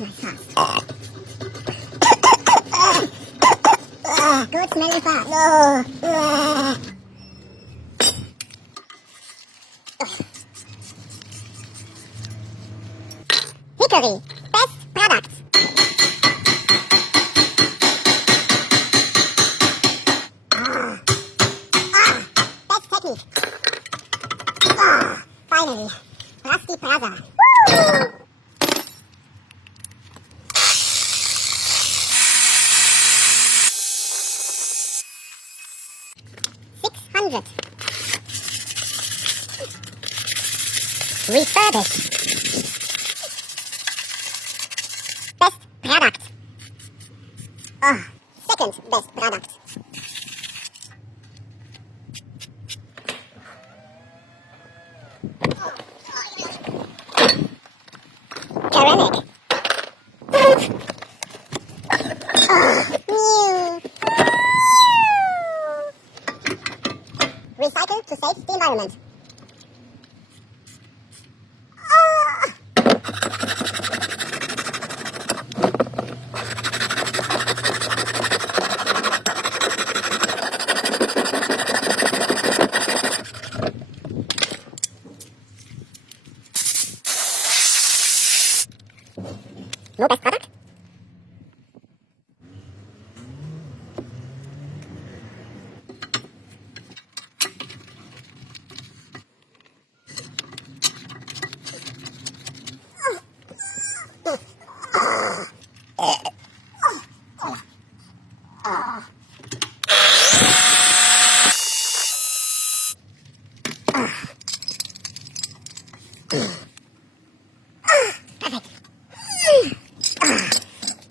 nice fast. Good smelling fast. Hickory, best product. Best technique. Finally, Rusty Plaza. Woo! 600. Refurbish. Best product. Second best product. Ceramic. New. Recycle to save the environment. No best product?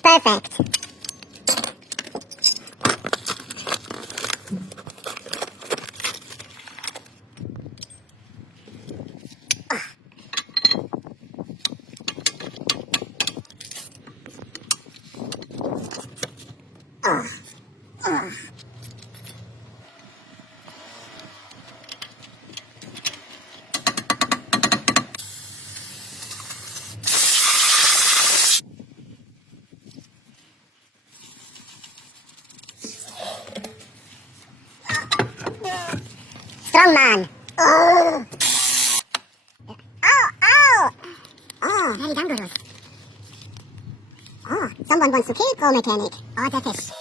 Perfect. Strong man. Oh, ow. Oh, very dangerous. Oh, someone wants to kill Go Mechanic. Oh, the fish.